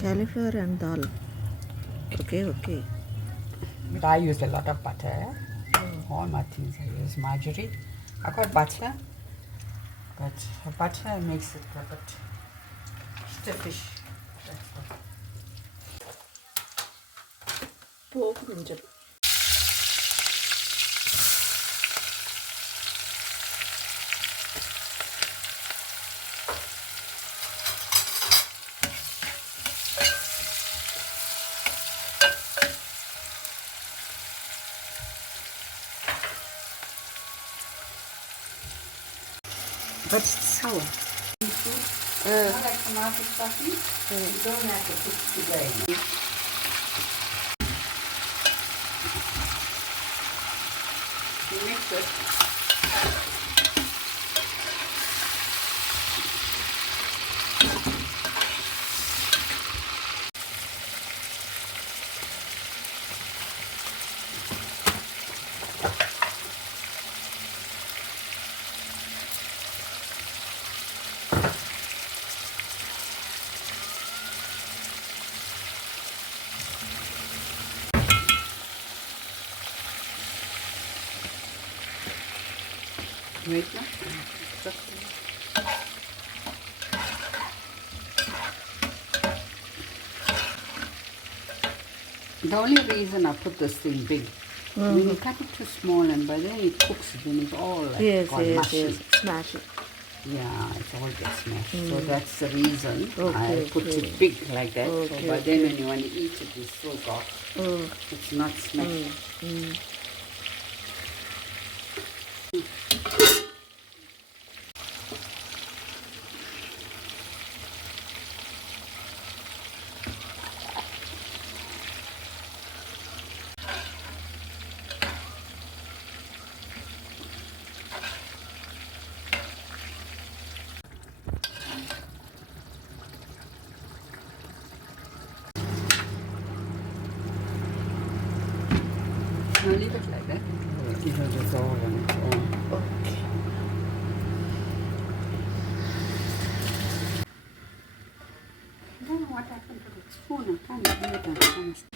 Cauliflower and dal. Okay, okay. But I use a lot of butter. All my things I use margarine. I got butter, but butter makes it a bit stiffish. That's all. Pork ginger. But it's sour. Not like tomato stuffing. You don't have to put sugar in it. You mix it. Wait now. The only reason I put this thing big, when you cut it too small and by then it cooks, then it's all like Yes, gone yes, mushy. yes. Smash it. Yeah, it all gets smashed. So that's the reason I Okay, put okay. it big like that. Okay, So by then when you want to eat it, it's still got, it's not smashed. Now leave it like that. It will dissolve on its own. Okay. I don't know what happened to the spoon. I can't do it.